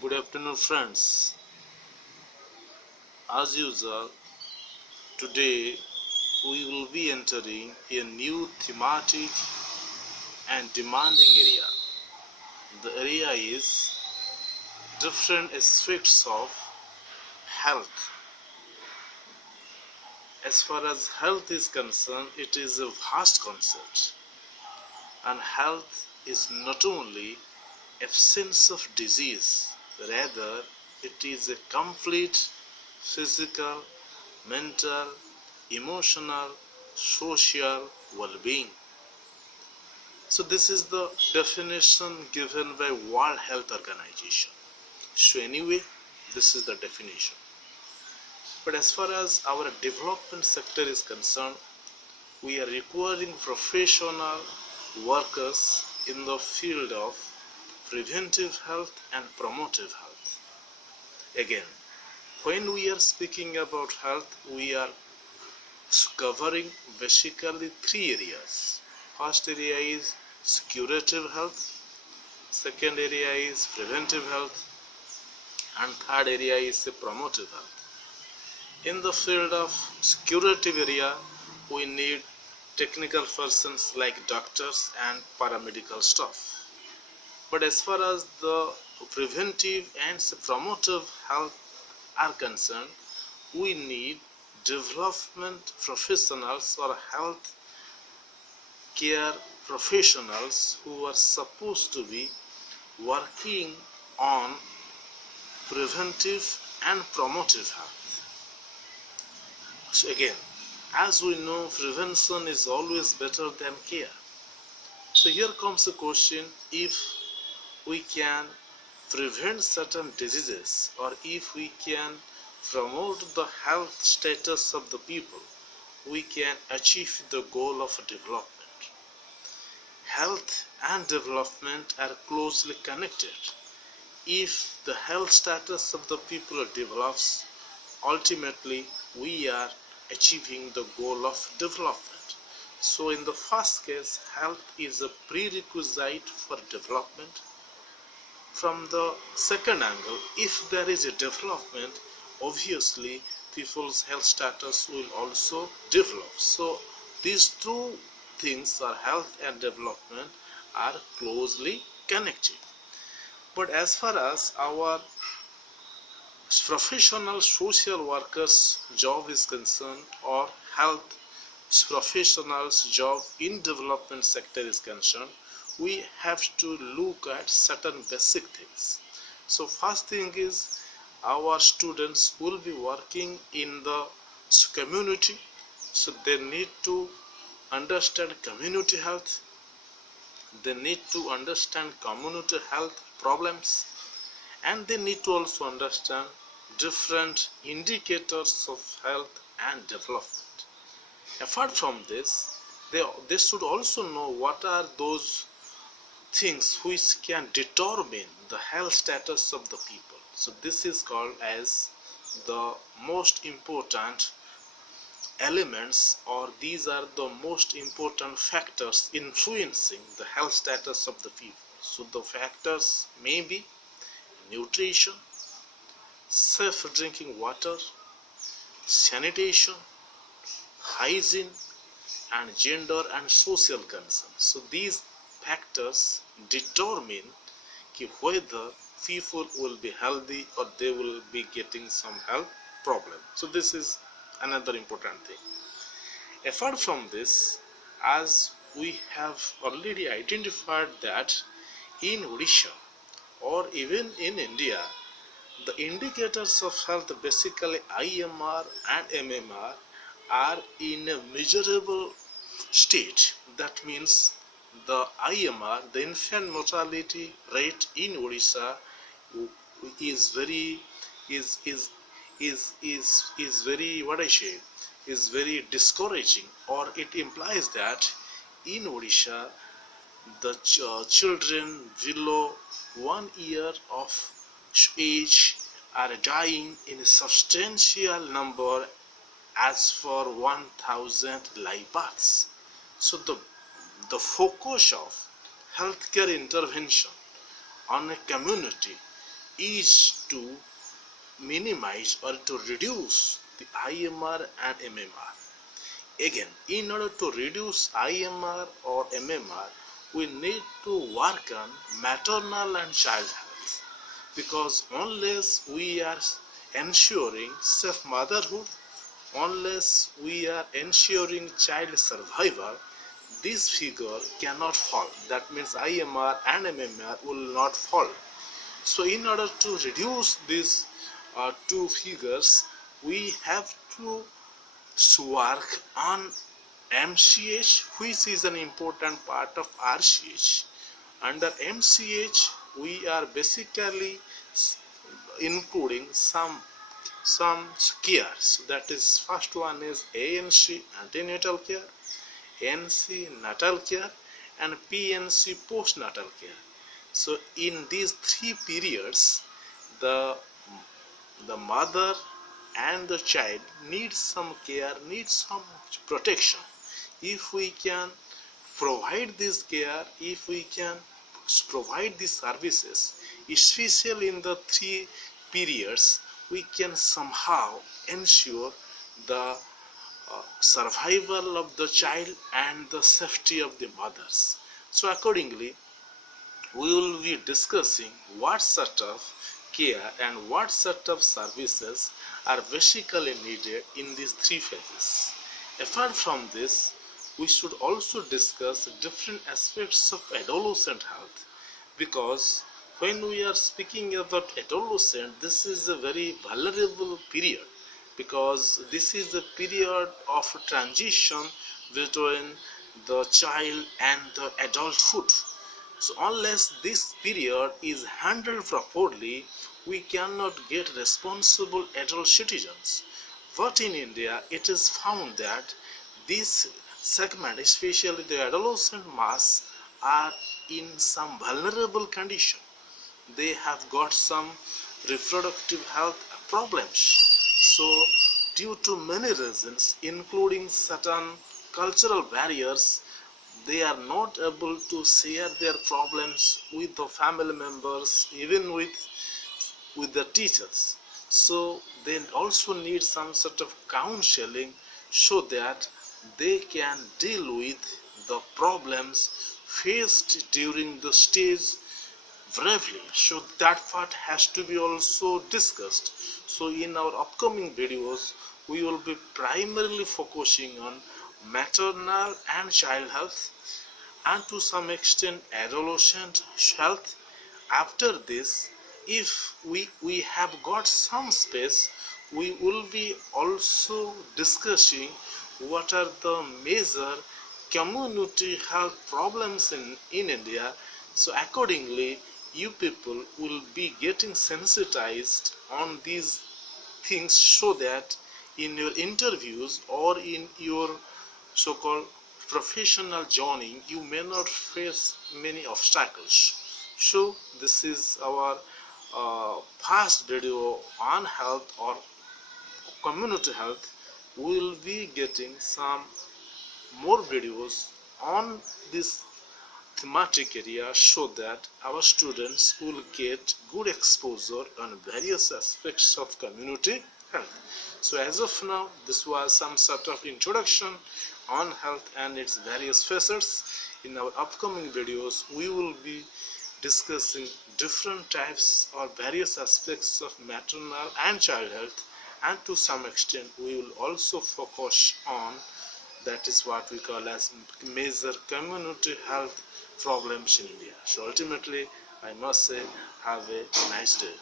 Good afternoon, friends. As usual, today we will be entering a new thematic and demanding area. The area is different aspects of health. As far as health is concerned, it is a vast concept, and health is not only absence of disease, rather it is a complete physical, mental, emotional, social well-being. So this is the definition given by World Health Organization. So anyway, this is the definition. But as far as our development sector is concerned, we are requiring professional workers in the field of preventive health and promotive health. Again, when we are speaking about health, we are covering basically three areas. First area is curative health, second area is preventive health, and third area is promotive health. In the field of curative area, we need technical persons like doctors and paramedical staff. But as far as the preventive and promotive health are concerned, we need development professionals or health care professionals who are supposed to be working on preventive and promotive health. So again, as we know, prevention is always better than care. So here comes a question: if we can prevent certain diseases, or if we can promote the health status of the people, we can achieve the goal of development. Health and development are closely connected. If the health status of the people develops, ultimately we are achieving the goal of development. So in the first case, health is a prerequisite for development. From the second angle, if there is a development, obviously people's health status will also develop. So these two things, are health and development, are closely connected. But as far as our professional social workers job is concerned, or health professionals job in development sector is concerned, we have to look at certain basic things. So first thing is, our students will be working in the community, so they need to understand community health, they need to understand community health problems, and they need to also understand different indicators of health and development. Apart from this, they should also know what are those things which can determine the health status of the people. So this is called as the most important elements, or these are the most important factors influencing the health status of the people. So the factors may be nutrition, safe drinking water, sanitation, hygiene, and gender and social concern. So these factors determine whether people will be healthy or they will be getting some health problem. So this is another important thing. Apart from this, as we have already identified that in Odisha or even in India, the indicators of health, basically IMR and MMR, are in a measurable state. That means the IMR, the infant mortality rate in Odisha, is very very, what I say, is very discouraging, or it implies that in Odisha the children below 1 year of age are dying in a substantial number as for 1000 live births. So the focus of healthcare intervention on a community is to minimize or to reduce the IMR and MMR. Again, in order to reduce IMR or MMR, we need to work on maternal and child health, because unless we are ensuring safe motherhood, unless we are ensuring child survival, this figure cannot fall. That means IMR and MMR will not fall. So in order to reduce these two figures, we have to work on MCH, which is an important part of RCH. Under MCH, we are basically including some care. So that is, first one is ANC, antenatal care, NC, natal care, and PNC, postnatal care. So in these three periods, the mother and the child needs some care, needs some protection. If we can provide this care, if we can provide these services, especially in the three periods, we can somehow ensure the survival of the child and the safety of the mothers. So accordingly, we will be discussing what sort of care and what sort of services are basically needed in these three phases. Apart from this, we should also discuss different aspects of adolescent health, because when we are speaking about adolescent, this is a very vulnerable period, because this is the period of transition between the child and the adulthood. So unless this period is handled properly, we cannot get responsible adult citizens. But in India, it is found that this segment, especially the adolescent mass, are in some vulnerable condition. They have got some reproductive health problems. So due to many reasons, including certain cultural barriers, they are not able to share their problems with the family members, even with the teachers. So they also need some sort of counseling so that they can deal with the problems faced during the stage bravely. So that part has to be also discussed. So in our upcoming videos, we will be primarily focusing on maternal and child health, and to some extent adolescent health. After this, if we have got some space, we will be also discussing what are the major community health problems in India. So accordingly, you people will be getting sensitized on these things, so that in your interviews or in your so-called professional journey, you may not face many obstacles. So this is our past video on health or community health. We will be getting some more videos on this thematic area, so that our students will get good exposure on various aspects of community health. So as of now, this was some sort of introduction on health and its various facets. In our upcoming videos, we will be discussing different types or various aspects of maternal and child health, and to some extent we will also focus on, that is what we call as major community health problems in India. So ultimately, I must say, have a nice day.